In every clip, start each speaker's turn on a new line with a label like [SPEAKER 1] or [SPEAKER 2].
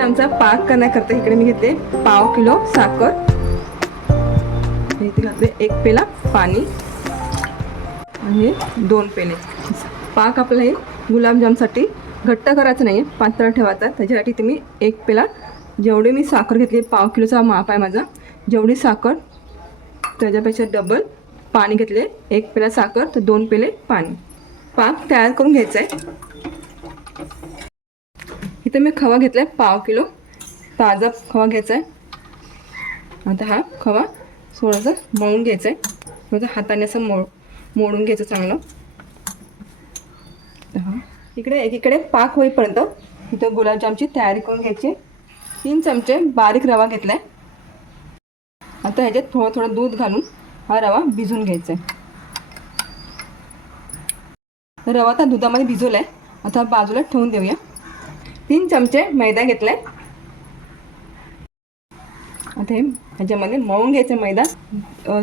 [SPEAKER 1] म्हणजे आमचा पाक करण्याकरता इकडे मी घेतले पाव किलो साखर. इथे घातले एक पेला पाणी. आणि दोन पेले पाक आपलं हे गुलाबजामसाठी घट्ट करायचं नाही आहे पातळ ठेवायचा. त्याच्यासाठी तुम्ही एक पेला जेवढी मी साखर घेतली पाव किलोचा माप आहे माझा जेवढी साखर त्याच्यापेक्षा डबल पाणी घेतले. एक पेला साखर तर दोन पेले पाणी. पाक तयार करून घ्यायचा आहे इथे मी खवा घेतला आहे पाव किलो. ताजा खवा घ्यायचा आहे आता हा खवा थोडासा मळून घ्यायचा आहे थोडंसं हाताने असं मोड मोडून घ्यायचं चांगलं. हा. इकडे एकीकडे पाक होईपर्यंत इथं गुलाबजामची तयारी करून घ्यायची. तीन चमचे बारीक रवा घेतला आहे आता ह्याच्यात थोडं थोडं दूध घालून हा रवा भिजून घ्यायचा आहे रवा आता दुधामध्ये भिजवला आहे आता बाजूला ठेवून देऊया. तीन चमचे मैदा घेतलाय. आता हे ह्याच्यामध्ये मळून घ्यायचं मैदा.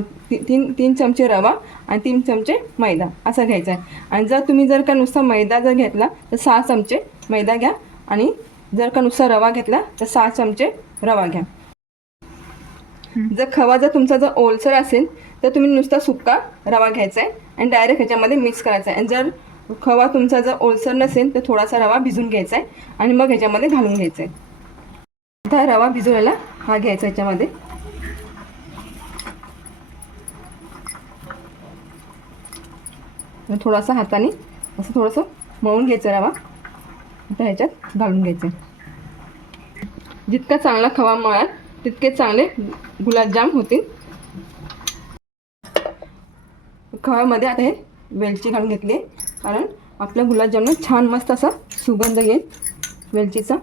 [SPEAKER 1] ती- तीन तीन चमचे रवा आणि तीन चमचे मैदा असा घ्यायचा आहे. आणि जर तुम्ही जर का नुसता मैदा जर घेतला तर सहा चमचे मैदा घ्या आणि जर का नुसता रवा घेतला तर सहा चमचे रवा घ्या. जर खवा जर तुमचा जर ओलसर असेल तर तुम्ही नुसता सुक्का रवा घ्यायचा आहे आणि डायरेक्ट ह्याच्यामध्ये मिक्स करायचा आहे. आणि जर खवा तुमचा जर ओलसर नसेल तर थोडासा रवा भिजून घ्यायचा आहे आणि मग ह्याच्यामध्ये घालून घ्यायचा आहे आता रवा भिजवलेला हा घ्यायचा ह्याच्यामध्ये. थोडासा हाताने असं थोडंसं मळून घ्यायचं रवा. आता ह्याच्यात घालून घ्यायचं जितका चांगला खवा मळाल तितके चांगले गुलाबजाम होतील. खव्यामध्ये आता हे वेलची घालून घेतली कारण आपल्या गुलाबजामून छान मस्त असा सुगंध येईल वेलचीचा.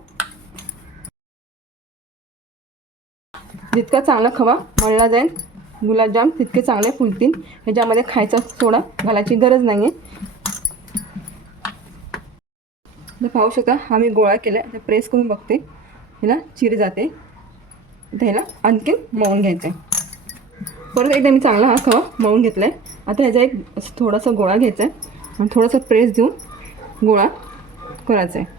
[SPEAKER 1] जितका चांगला खवा मळला जाईल गुलाबजाम तितके चांगले फुलतील. ह्याच्यामध्ये खायचा सोडा घालायची गरज नाही आहे तर पाहू शकता हा मी गोळा केला प्रेस करून बघते. ह्याला चिर जाते. तर ह्याला आणखीन मळून घ्यायचं आहे परत एकदा मी चांगला हा खवा मळून घेतला आहे आता ह्याचा एक थोडासा गोळा घ्यायचा आहे आणि थोडासा प्रेस देऊन गोळा करायचा आहे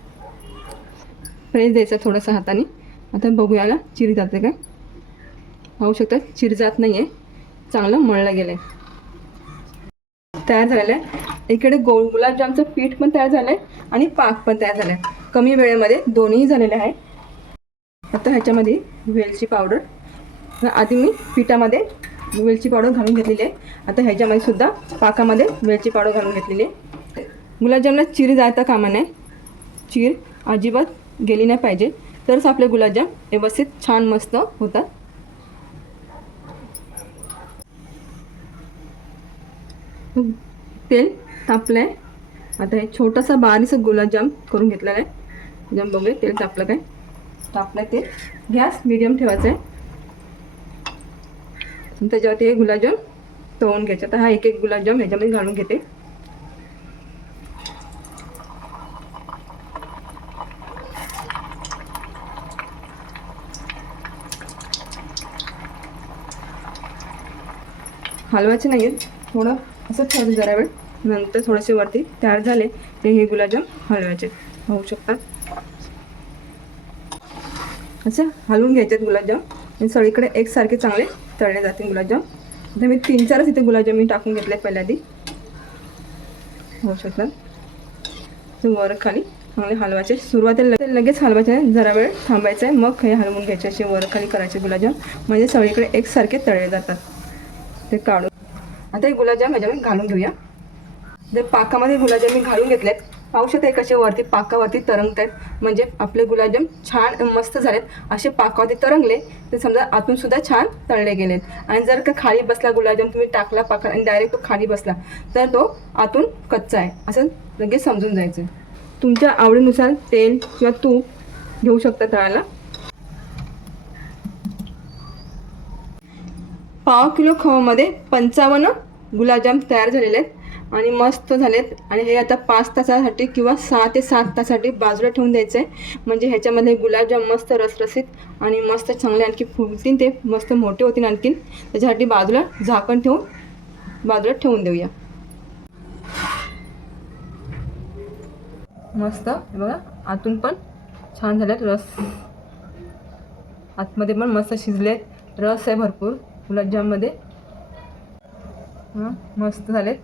[SPEAKER 1] प्रेस द्यायचा थोडासा हाताने. आता बघूयाला चिरी जाते काय? पाहू शकता चिर जात नाही आहे चांगलं मळलं गेलं आहे तयार झालेलं आहे इकडे गो गुलाबजामचं पीठ पण तयार झालं आहे आणि पाक पण तयार झाला आहे कमी वेळेमध्ये दोन्ही झालेले आहे आता ह्याच्यामध्ये वेलची पावडर. आधी मी पिठामध्ये वेलची पावडर घालून घेतलेली आहे. आता ह्याच्यामध्ये सुद्धा पाकामध्ये वेलची पावडर घालून घेतलेली आहे. गुलाबजामला चिर जायता कामा नाही चीर अजिबात गेली नाही पाहिजे. तरच आपले गुलाबजाम व्यवस्थित छान मस्त होतात. तेल तापलं आहे आता हे छोटासा बारीकसा गुलाबजाम करून घेतलेला आहे. जाम बघूया तेल तापलं काय? तापलं आहे ते गॅस मिडियम ठेवायचं आहे आणि त्याच्यावरती हे गुलाबजाम तळून घ्यायचे. तर हा एक एक गुलाबजाम ह्याच्यामध्ये घालून घेते. हलवायचे नाही आहेत थोडं असं ठेवायचं जरा वेळ. नंतर थोडेसे वरती तयार झाले ते हे गुलाबजाम हलवायचे. होऊ शकतात. असं हलवून घ्यायचे आहेत गुलाबजाम. आणि सगळीकडे एकसारखे चांगले तळले जातील गुलाबजाम. आता मी तीन चारच इथे गुलाबजाम मी टाकून घेतले पहिल्या आधी. होऊ शकतात. वर खाली चांगले हलवायचे. सुरुवातीला लगेच हलवायचे जरा वेळ थांबायचं आहे. मग हे हलवून घ्यायचे असे वर खाली करायचे गुलाबजाम. म्हणजे सगळीकडे एकसारखे तळले जातात. ते काढून आता हे गुलाबजाम ह्याच्यामध्ये घालून घेऊया. ते पाकामध्ये गुलाबजाम मी घालून घेतलेत पाहू शकता कसे वरती पाकावरती तरंगत आहेत म्हणजे आपले गुलाबजाम छान मस्त झालेत. असे पाकावरती तरंगले तर समजा आतून सुद्धा छान तळले गेलेत. आणि जर का खाली बसला गुलाबजाम तुम्ही टाकला पाका आणि डायरेक्ट तो खाली बसला तर तो आतून कच्चा आहे. असं लगेच समजून जायचं. तुमच्या आवडीनुसार तेल किंवा तूप घेऊ शकता तळायला पाव किलो खवामध्ये पंचावन्न गुलाबजाम तयार झालेले आहेत. आणि मस्त झालेत. आणि हे आता पाच तासासाठी किंवा सहा ते सात तासासाठी बाजूला ठेवून द्यायचं आहे म्हणजे ह्याच्यामध्ये गुलाबजाम मस्त रसरसीत आणि मस्त चांगले आणखी फुलतील ते मस्त मोठे होतील आणखीन. त्याच्यासाठी बाजूला झाकण ठेवून बाजूला ठेवून देऊया. मस्त. बघा आतून पण छान झालेत रस. आतमध्ये पण मस्त शिजलेत. रस आहे भरपूर गुलाबजाममध्ये. हां मस्त झालेत.